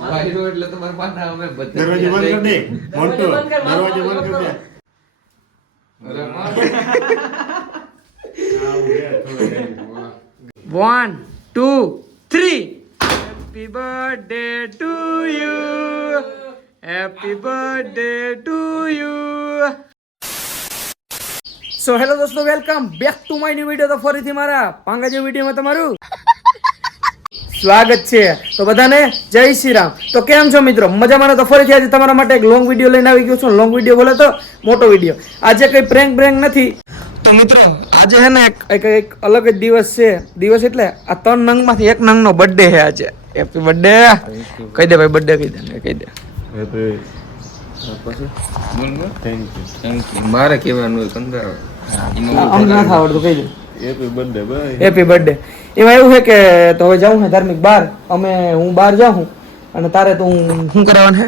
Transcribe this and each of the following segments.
વાયરો એટલે તમારે પાછા અમે બધા દરવાજો બંધ કરી દે મોટો દરવાજો બંધ કરી દે અરે માં 1 2 3 happy birthday to you happy birthday to you so hello દોસ્તો welcome back to my new video. તો ફરીથી મારા પાંગાજી વિડીયોમાં તમારું સ્વાગત છે. તો બધાને જય શ્રી રામ. તો કેમ છો મિત્રો, મજામાં? તો ફરીથી આજે તમારા માટે એક લોંગ વિડીયો લઈને આવી ગયો છું. લોંગ વિડીયો બોલે તો મોટો વિડીયો. આજે કઈ પ્રેન્ક નથી. તો મિત્રો આજે છે ને એક અલગ જ દિવસ છે. દિવસ એટલે આ 3 નંગમાંથી એક નંગનો બર્થડે છે આજે. હેપી બર્થડે કહી દે ભાઈ, બર્થડે કહી દે. થેન્ક યુ મારે કહેવાનું હોય કંદારો આમ ના આવડતું કહી દે હેપી બર્થડે ભાઈ. Happy birthday. એમાં એવું છે કે તો હવે જાઉં છે ધાર્મિક બહાર. હું બહાર જાઉં અને તારે તો શું કરાવવાનું છે?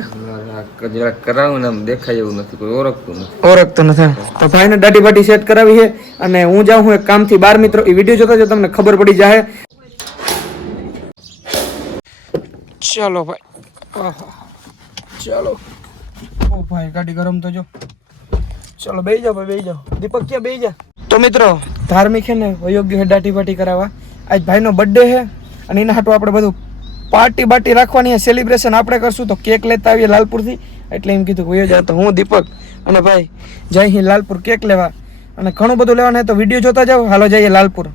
જરાક કરાવું ને આમ દેખાય એવું નથી, કોઈ ઓળખતું નથી. તો ભાઈને દાઢી બાટી સેટ કરાવી છે અને હું જાઉં હું એક કામથી બહાર. મિત્રો એ વિડીયો જોતા જો તમને ખબર પડી જાય. ચાલો ભાઈ, ચાલો. ઓ ભાઈ ગાડી ગરમ તો જો. ચાલો બેસી જાઓ ભાઈ, બેસી જાઓ. દીપક ક્યાં બેસી જા. તો મિત્રો ધાર્મિક છે ને યોગ્ય છે દાઢી બાટી કરાવવા. આજ ભાઈનો બર્થડે છે અને એના હાટું આપણે બધું પાર્ટી બાટી રાખવાની છે, સેલિબ્રેશન આપણે કરશું. તો કેક લેતા આવીએ લાલપુરથી. એટલે એમ કીધું કે જાય તો હું દીપક અને ભાઈ જઈ અહીં લાલપુર કેક લેવા અને ઘણું બધું લેવાનું છે. તો વિડીયો જોતા જાઓ. હાલો જઈએ લાલપુર.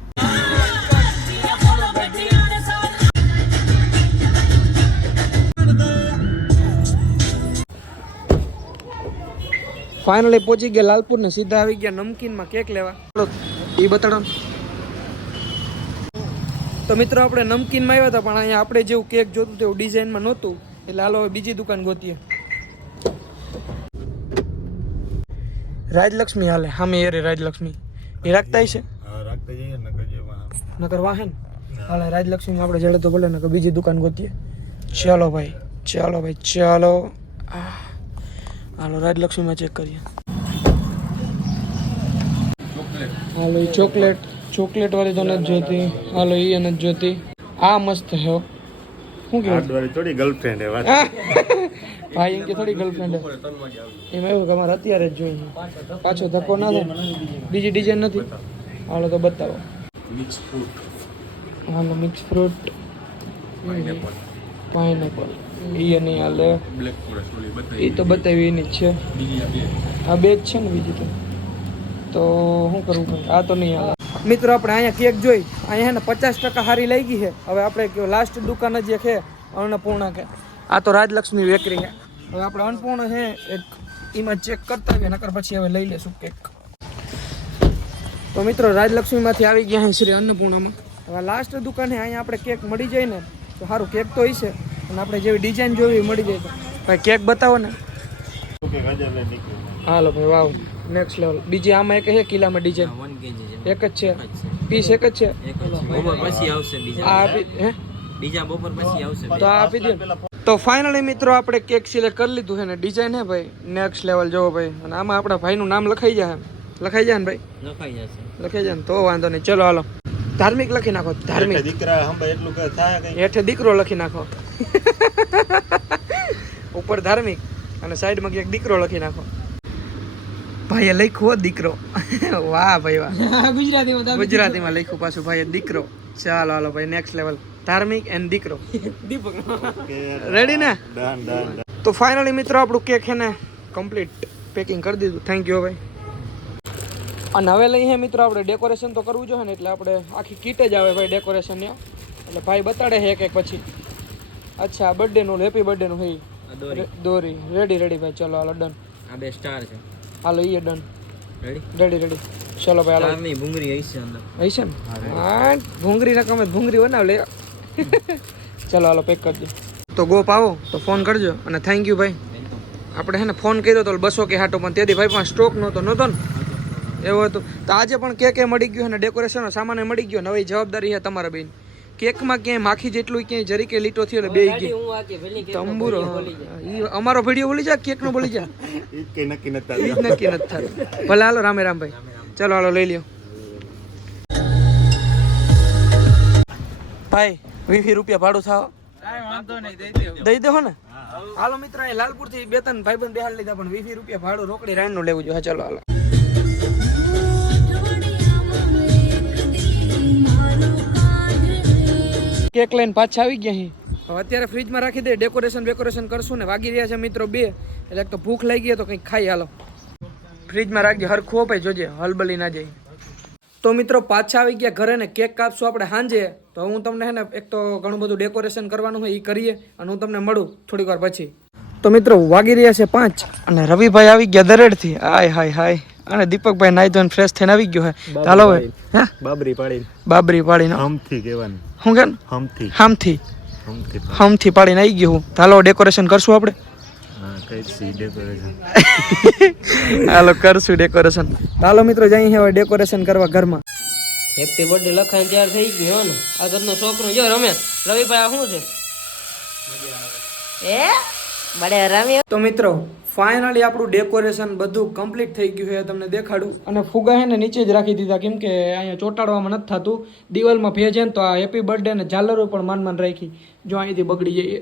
ફાઇનલી પહોંચી ગયા લાલપુર ને સીધા આવી ગયા નમકીનમાં કેક લેવા. એ બતાડો. તો મિત્રો આપણે નમકીનમાં આવ્યા હતા પણ અહીંયા આપણે જેવું કેક જોતું તેવું ડિઝાઇનમાં નહોતું. એટલે હાલો હવે બીજી દુકાન ગોતીએ. રાજલક્ષ્મી હાલે હામે એ રે રાજલક્ષ્મી. એ રાખતા છે? હા રાખતા જઈએ નકર વાહન હાલે રાજલક્ષ્મી આપણે જડે તો ભલે નકર બીજી દુકાન ગોતીએ. ચાલો ભાઈ, ચાલો ભાઈ, ચાલો. હાલો રાજલક્ષ્મીમાં ચેક કરીએ. હાલો એ ચોકલેટ વાળી તો નથી જોઈતી. હાલો એ નથી જોઈતી. આ મસ્ત છે. શું કેવું આડવાળી થોડી ગર્લફ્રેન્ડ હે વાત. ભાઈ એમ કે થોડી ગર્લફ્રેન્ડ એમાં એવું કે અમારે અત્યારે જ જોઈએ. પાછો ધક્કો ના થાય. બીજી ડિઝાઇન નથી. હાલો તો બતાવો. હાલો મિક્સ ફ્રૂટ, પાઇનેપલ. એ નહીં હાલે. એ તો બતાવી એની જ છે. આ બે જ છે ને બીજી તો શું કરવું ભાઈ? આ તો નહીં હાલે. મિત્રો આપણે અહીંયા કેક જોઈ. અહીંયા ને 50% હારી લઈ ગઈ છે. હવે આપણે લાસ્ટ દુકાન જ છે અન્નપૂર્ણા કે આ તો રાજલક્ષ્મી બેકરી છે. હવે આપણે અન્નપૂર્ણા છે એક એમાં ચેક કરતા આવીએ નકર પછી હવે લઈ લેશું કેક. તો મિત્રો રાજલક્ષ્મીમાંથી આવી ગયા છે શ્રી અન્નપૂર્ણામાં. હવે લાસ્ટ દુકાન છે. અહીંયા આપણે કેક મળી જાય ને તો સારું. કેક તો હશે અને આપણે જેવી ડિઝાઇન જોવી મળી જાય તો ભાઈ કેક બતાવો ને. હાલો ભાઈ, વાવ નેક્સ્ટ લેવલ. બીજી આમાં એક છે કિલ્લામાં ડિઝાઇન એક જ છે. પીસ એક જ છે. તો આ આપી દે. તો ફાઇનલી મિત્રો આપણે કેક સિલેક્ટ કરી લીધું છે ને ડિઝાઇન હે ભાઈ નેક્સ્ટ લેવલ જોવો ભાઈ. અને આમાં આપણા ભાઈનું નામ લખાઈ જાય. લખાઈ જાય ને ભાઈ? લખાઈ જાય ને તો વાંધો નહીં. ચલો હાલો ધાર્મિક લખી નાખો. ધાર્મિક દીકરા હંબા એટલું કે થાય કે હેઠે દીકરો લખી નાખો. ઉપર ધાર્મિક અને સાઈડમાં ક્યાંક દીકરો લખી નાખો. ભાઈએ લખ્યું દીકરો. વાહ ભાઈ વાહ. ગુજરાતીમાં લખ્યું પાછું ભાઈએ દીકરો. ચાલો હાલો ભાઈ નેક્સ્ટ લેવલ. ધાર્મિક એન્ડ દીકરો. દીપક રેડી ને? તો ફાઇનલી મિત્રો આપણું કેક છે ને કમ્પ્લીટ પેકિંગ કરી દીધું. થેન્ક યુ ભાઈ. અને હવે લઈએ મિત્રો આપણે ડેકોરેશન તો કરવું જોઈએ ને એટલે આપણે આખી કીટ જ આવે ભાઈ ડેકોરેશનની. એટલે ભાઈ બતાડે છે એક પછી. અચ્છા બર્થડેનું હેપી બર્થડેનું ભાઈ દોરી રેડી ભાઈ. ચલો હાલો ડન. આ બે સ્ટાર છે. હાલો એ ડન. રેડી. ચલો ભાઈ હાલો. આમની ભૂંગળી હશે અંદર. હશે ને? હા ભૂંગળી રકમ ભૂંગળી બનાવ લે. ચલો હાલો પેક કરજો. તો ગોપ આવો તો ફોન કરજો અને થેન્ક યુ ભાઈ. આપણે હે ને ફોન કર્યો તો 200 કે હાટો પણ તેથી ભાઈ પણ સ્ટોક નહોતો ને એવું હતું. તો આજે પણ કેક મળી ગયું અને ડેકોરેશનનો સામાન મળી ગયો. હવે જવાબદારી છે તમારા બેન. કેકમાં ક્યાંય માખી જેટલું ક્યાંય જરી કે લીટો થયો બે ગઈ તંબુરો. અમારો વિડીયો બોલી જા કેક નો બોલી જા. નક્કી નથી થતું. ભલે હાલો રામે રામ ભાઈ. ચલો હાલો લઈ લ્યો ભાઈ. 20 રૂપિયા ભાડું થાવ. દઈ દો ને હાલો મિત્રો અહીં લાલપુર થી 2-3 ભાઈબંધ બેહાડ લીધા પણ 20 રૂપિયા ભાડું રોકડી રાઈન નું લેવું જોઈએ ચલો હાલો કેક લઈને પાછા આવી ગયા અહીં હવે અત્યારે ફ્રીજમાં રાખી દે ડેકોરેશન કરશું ને વાગી રહ્યા છે મિત્રો 2 એટલે એક તો ભૂખ લાગી તો કંઈક ખાઈ હાલો ફ્રીજમાં રાખજે હરખું અપાય જોજે હલબલી ના જાય તો મિત્રો પાછા આવી ગયા ઘરે ને કેક કાપશું આપણે સાંજે તો હું તમને હે ને એક તો ઘણું બધું ડેકોરેશન કરવાનું હોય એ કરીએ અને હું તમને મળું થોડીક વાર પછી તો મિત્રો વાગી રહ્યા છે 5 અને રવિભાઈ આવી ગયા દરેડથી હાય અને દીપકભાઈ નાઈ ધોઈને ફ્રેશ થઈને આવી ગયો હે ચાલો ભાઈ હે બાબરી પાડીને હમથી કહેવાનું શું કે હમથી પાડીને આવી ગયો હું ચાલો ડેકોરેશન કરશું આપણે હાલો કરશું ડેકોરેશન ચાલો મિત્રો જઈ હવે ડેકોરેશન કરવા ઘરમાં હેપી બર્થડે લખાઈને તૈયાર થઈ ગયો ને આ ઘરનો છોકરો જો રમેશ રવિભાઈ આ શું છે બડે રમી તો મિત્રો ફાઇનલી આપણું ડેકોરેશન બધું કમ્પ્લીટ થઈ ગયું છે તમને દેખાડું અને ફુગા હે ને નીચે જ રાખી દીધા કેમ કે અહીંયા ચોટાડવામાં નથી થતું દિવાલમાં ભેજ ને તો આ હેપી બર્થડે ને ઝાલરો પણ માન રાખી જો અહીંથી બગડી જઈએ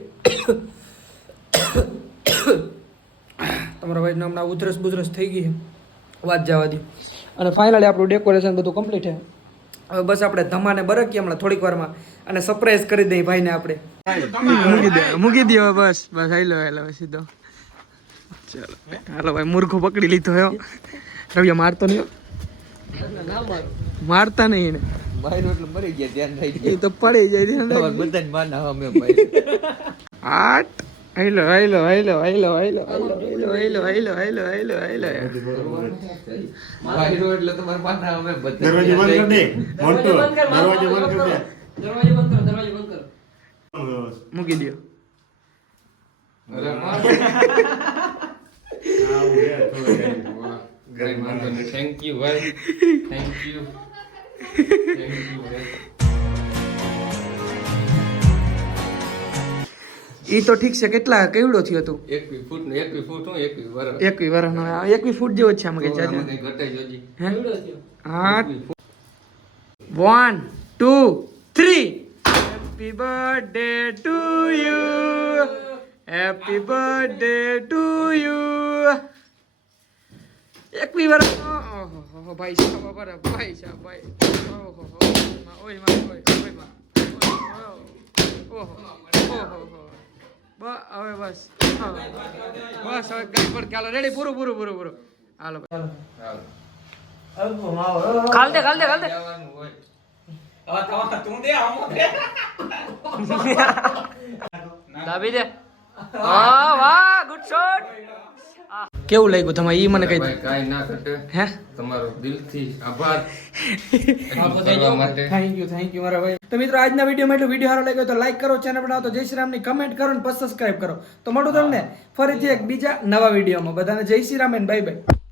તમારા ભાઈ નામના ઉધરસ બુધરસ થઈ ગઈ છે વાત જવા દે અને ફાઇનલી આપણું ડેકોરેશન બધું કમ્પ્લીટ છે હવે બસ આપણે ધમાને બરકીએ હમણાં થોડીક વારમાં અને સરપ્રાઈઝ કરી દઈએ ભાઈને આપણે મૂકી દે બસ હાલો સીધો ચાલો હાલો ભાઈ મૂર્ખો પકડી લીધો હે રવિયા મારતો નહીં મારતા નહીં એને એટલે મરી ગયા ધ્યાન રહી એ તો પડી જાય બધાને માના અમે ભાઈ આટ હાલો વાયરો એટલે તમારે માના અમે બધા દરવાજો બંધ કર દે મોન્ટો દરવાજો બંધ કર દે મૂકી દો થેન્ક યુ ભાઈ થેન્ક યુ ઈ તો ઠીક છે કેટલા કેવડો થયો તું 21 ફૂટ ને 21 ફૂટ હું 21 વર્ષ 21 વર્ષનો 21 ફૂટ જેવો જ છે આમ કે જાજુ કઈ ઘટે જોજી કેવડો થયો 1 2 3 happy birthday to you happy birthday to you 21 વર્ષનો ઓહો ભાઈ સાહેબ ભાઈ ઓહો ઓય માં ઓય માં ઓહો હવે બસ હવે કઈ પણ ચાલો રેડી પૂરું હાલો ખાલ દે દાબી દે વાહ ગુડ શોટ કેવું લાગ્યું તમારે ઈ મને કહી દે કાઈ ના ઘટે હે તમારો દિલથી આભાર થેન્ક યુ મારા ભાઈ તો મિત્રો આજના વિડીયોમાં એટલો વિડીયો સારો લાગ્યો તો લાઈક કરો ચેનલ બનાવો તો જય શ્રી રામની કમેન્ટ કરો ને પછી સબસ્ક્રાઇબ કરો તો મળું તમને ફરીથી એક બીજા નવા વિડીયોમાં બધાને જય Shri Ram and bye bye